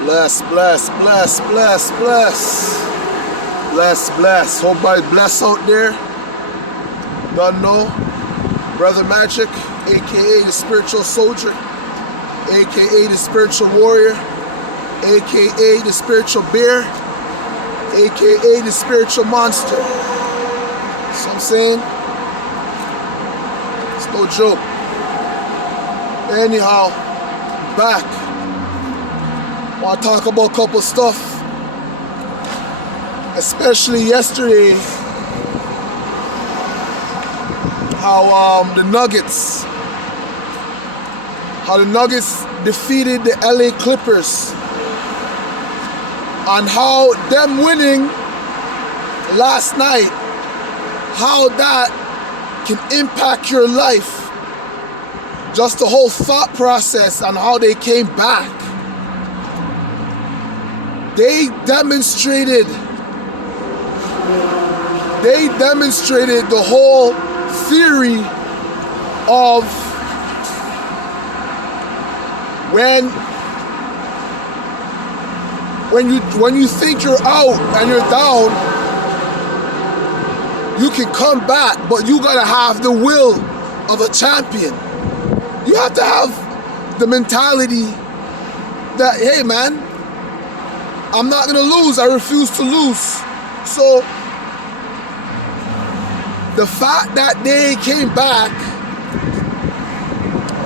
Bless, bless, bless, bless, bless. Bless, bless. Hope by bless out there. Don't know. Brother Magic, aka the spiritual soldier, aka the spiritual warrior, aka the spiritual bear, aka the spiritual monster. See what I'm saying? It's no joke. Anyhow, back. Want to talk about a couple stuff, especially yesterday. How the Nuggets defeated the LA Clippers, and how them winning last night, how that can impact your life. Just the whole thought process and how they came back. They demonstrated the whole theory of when you think you're out and you're down, you can come back, but you gotta have the will of a champion. You have to have the mentality that, hey man, I'm not gonna lose, I refuse to lose. So the fact that they came back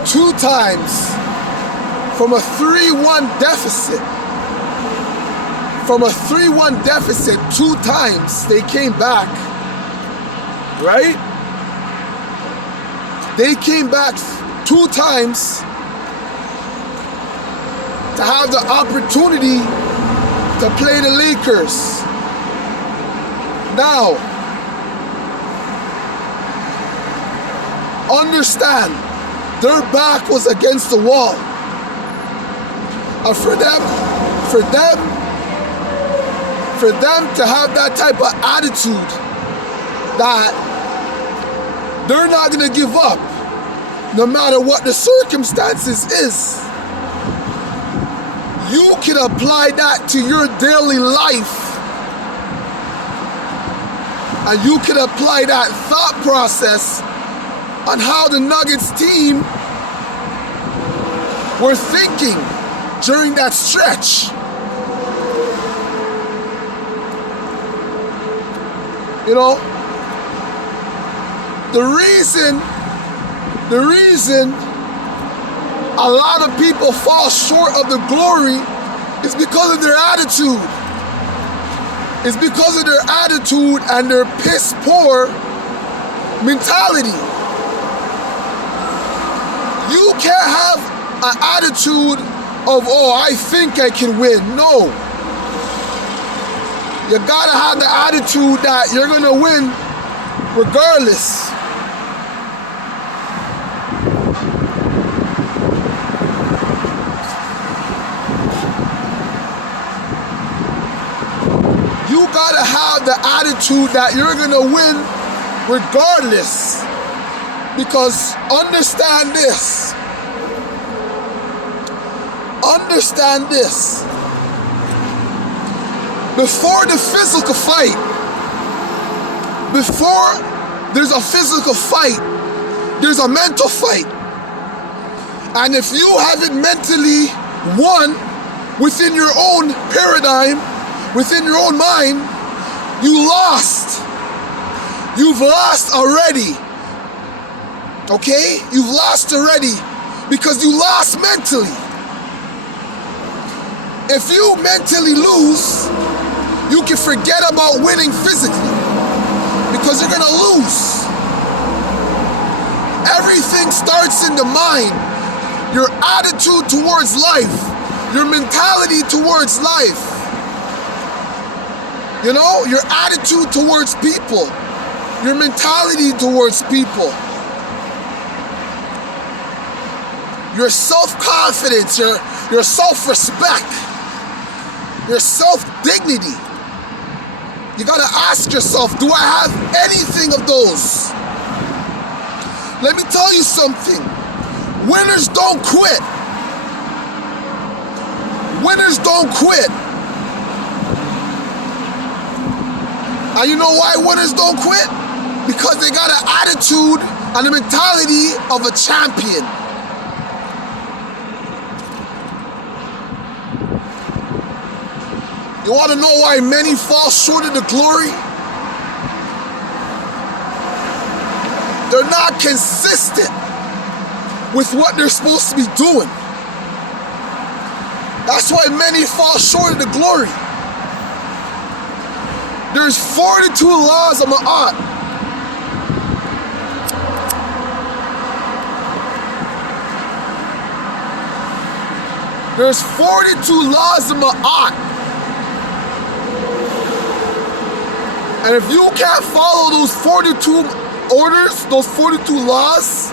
2 times from a 3-1 deficit, 2 times they came back, right? They came back 2 times to have the opportunity to play the Lakers. Now, understand, their back was against the wall. And for them to have that type of attitude that they're not gonna give up no matter what the circumstances is. You can apply that to your daily life, and you can apply that thought process on how the Nuggets team were thinking during that stretch. You know, the reason a lot of people fall short of the glory is because of their attitude. It's because of their attitude and their piss poor mentality. You can't have an attitude of, oh, I think I can win. No. You gotta have the attitude that you're gonna win regardless. You gotta have the attitude that you're gonna win regardless. Because understand this. Before the physical fight, before there's a physical fight, there's a mental fight. And if you haven't mentally won within your own paradigm, within your own mind, you lost. You've lost already. Okay? You've lost already because you lost mentally. If you mentally lose, you can forget about winning physically because you're gonna lose. Everything starts in the mind. Your attitude towards life, your mentality towards life. You know, your attitude towards people, your mentality towards people. Your self-confidence, your self-respect, your self-dignity. You gotta ask yourself, do I have anything of those? Let me tell you something. Winners don't quit. Winners don't quit. And you know why winners don't quit? Because they got an attitude and a mentality of a champion. You want to know why many fall short of the glory? They're not consistent with what they're supposed to be doing. That's why many fall short of the glory. There's 42 laws of Ma'at. There's 42 laws of Ma'at. And if you can't follow those 42 orders, those 42 laws,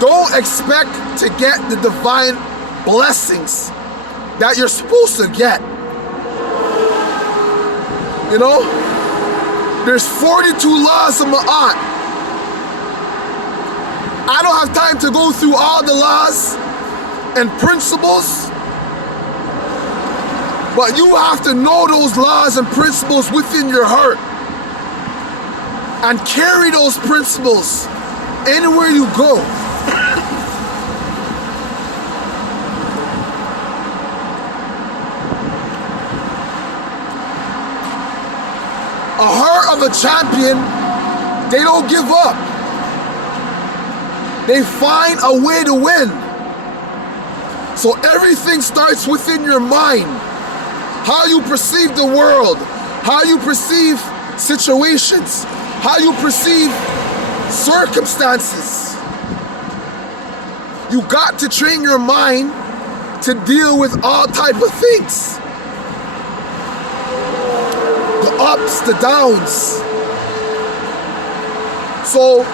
don't expect to get the divine blessings that you're supposed to get. You know? There's 42 laws of Ma'at. I don't have time to go through all the laws and principles, but you have to know those laws and principles within your heart and carry those principles anywhere you go. A heart of a champion, they don't give up. They find a way to win. So everything starts within your mind. How you perceive the world, how you perceive situations, how you perceive circumstances. You got to train your mind to deal with all type of things. The ups, the downs. So,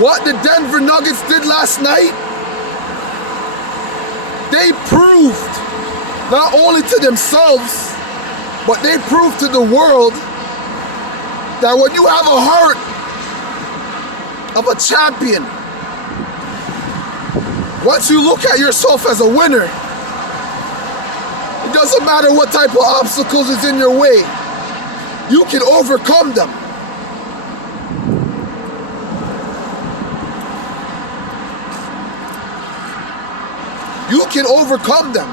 what the Denver Nuggets did last night, they proved not only to themselves, but they proved to the world that when you have a heart of a champion, once you look at yourself as a winner, it doesn't matter what type of obstacles is in your way, you can overcome them. You can overcome them.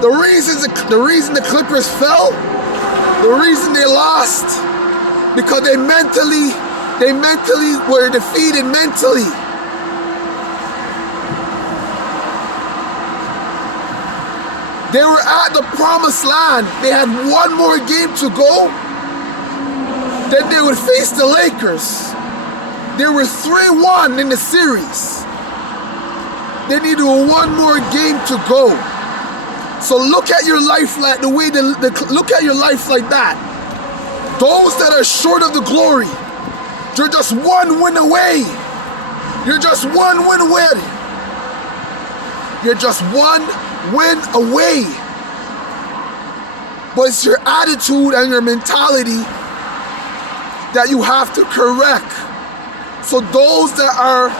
The reason the Clippers fell, the reason they lost, because they mentally were defeated mentally. They were at the promised land. They had one more game to go. Then they would face the Lakers. They were 3-1 in the series. They needed one more game to go. So look at your life like the way look at your life like that. Those that are short of the glory, you're just one win away. You're just one win away. You're just one win away. But it's your attitude and your mentality that you have to correct. So those that are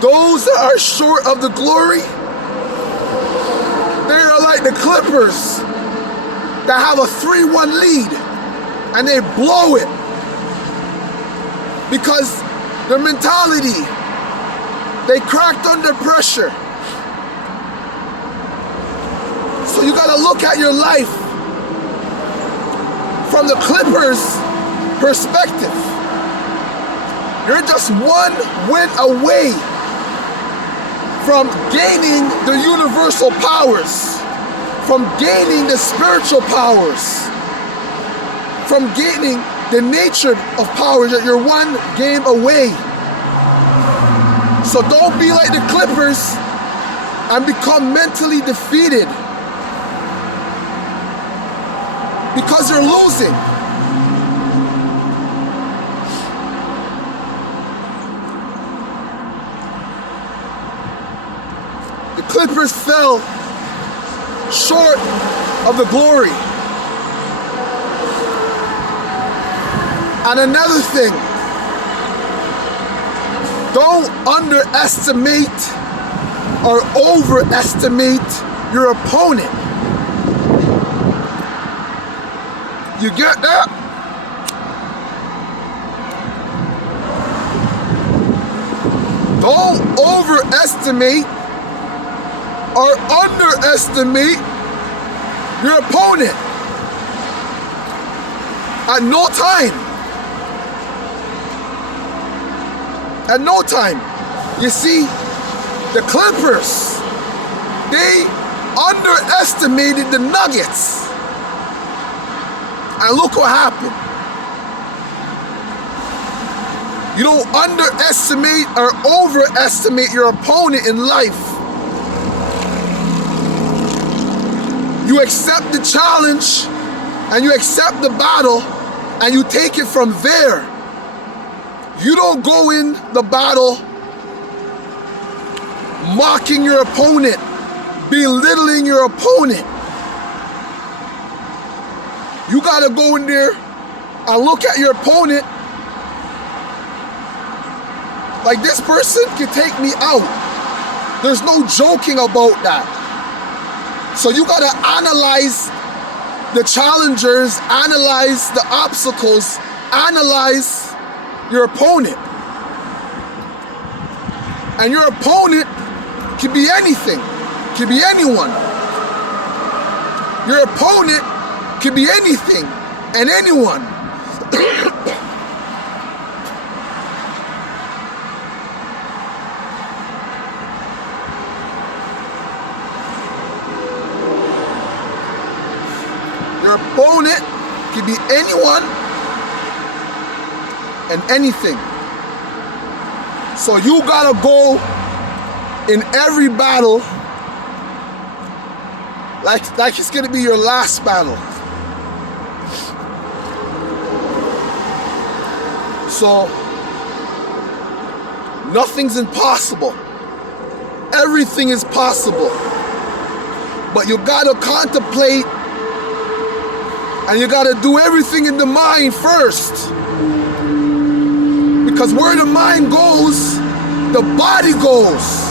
those that are short of the glory, they are like the Clippers that have a 3-1 lead and they blow it because their mentality, they cracked under pressure. So you gotta look at your life from the Clippers' perspective. You're just one win away from gaining the universal powers, from gaining the spiritual powers, from gaining the nature of powers. That you're one game away. So don't be like the Clippers and become mentally defeated because you're losing. The Clippers fell short of the glory. And another thing, don't underestimate or overestimate your opponent. You get that? Don't overestimate or underestimate your opponent. At no time. At no time. You see, the Clippers, they underestimated the Nuggets. And look what happened. You don't underestimate or overestimate your opponent in life. You accept the challenge and you accept the battle and you take it from there. You don't go in the battle mocking your opponent, belittling your opponent. You gotta go in there and look at your opponent like, this person can take me out. There's no joking about that. So you gotta analyze the challengers, analyze the obstacles, analyze your opponent. And your opponent can be anything, can be anyone. Your opponent can be anything and anyone. Your opponent can be anyone and anything. So you gotta go in every battle like it's gonna be your last battle. So nothing's impossible. Everything is possible. But you gotta contemplate and you gotta do everything in the mind first. Because where the mind goes, the body goes.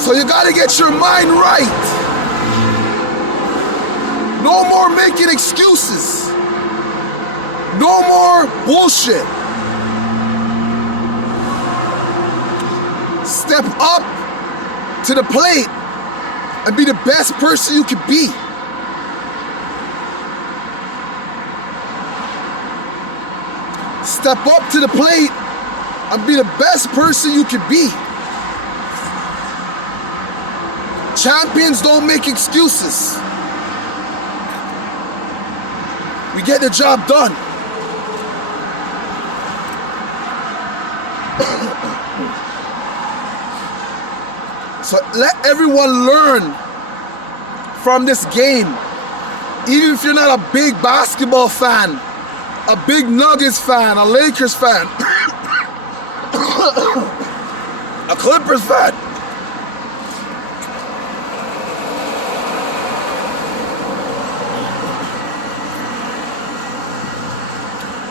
So you gotta get your mind right. No more making excuses. No more bullshit. Step up to the plate and be the best person you can be. Step up to the plate and be the best person you can be. Champions don't make excuses. We get the job done. So let everyone learn from this game. Even if you're not a big basketball fan, a big Nuggets fan, a Lakers fan, a Clippers fan.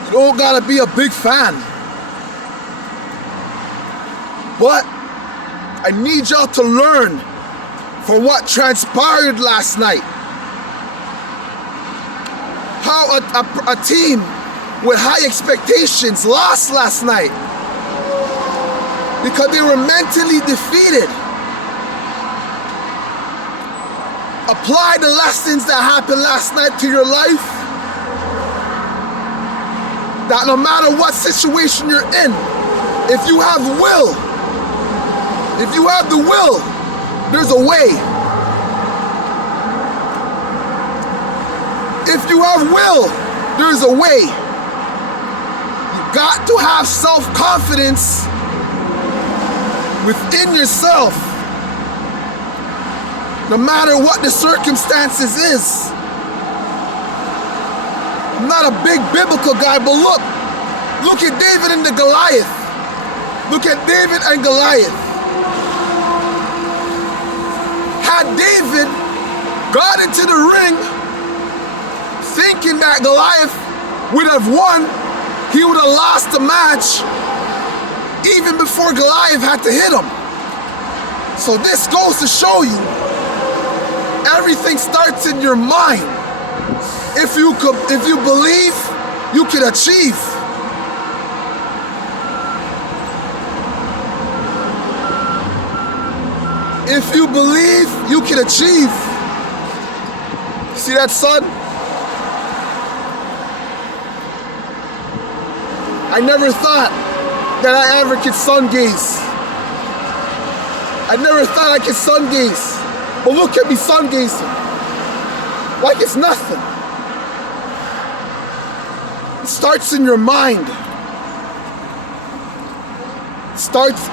You don't gotta be a big fan. But I need y'all to learn from what transpired last night. How a team with high expectations lost last night because they were mentally defeated. Apply the lessons that happened last night to your life. That no matter what situation you're in, if you have will, if you have the will, there's a way. If you have will, there's a way. You got to have self-confidence within yourself, no matter what the circumstances is. I'm not a big biblical guy, but look at David and the Goliath. Look at David and Goliath. Had David got into the ring thinking that Goliath would have won, he would have lost the match even before Goliath had to hit him. So this goes to show you, everything starts in your mind. If you believe, you can achieve. If you believe, you can achieve. See that sun? I never thought that I ever could sun gaze. I never thought I could sun gaze. But look at me sun gazing. Like it's nothing. It starts in your mind.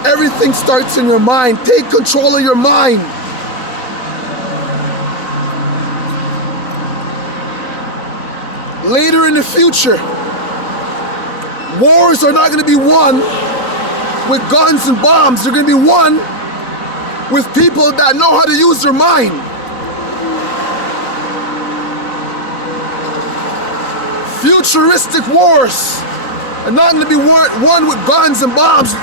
Everything starts in your mind. Take control of your mind. Later in the future, wars are not going to be won with guns and bombs. They're going to be won with people that know how to use their mind. Futuristic wars are not going to be won with guns and bombs.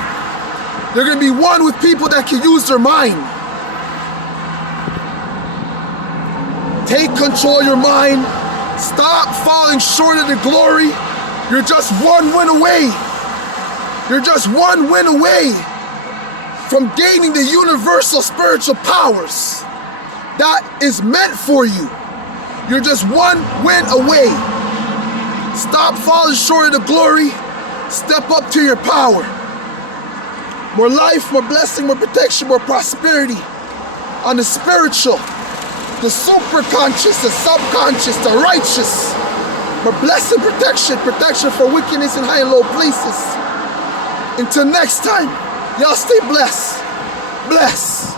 They're going to be won with people that can use their mind. Take control of your mind. Stop falling short of the glory. You're just one win away. You're just one win away from gaining the universal spiritual powers that is meant for you. You're just one win away. Stop falling short of the glory. Step up to your power. More life, more blessing, more protection, more prosperity on the spiritual, the superconscious, the subconscious, the righteous. More blessing, protection for wickedness in high and low places. Until next time, y'all stay blessed. Bless.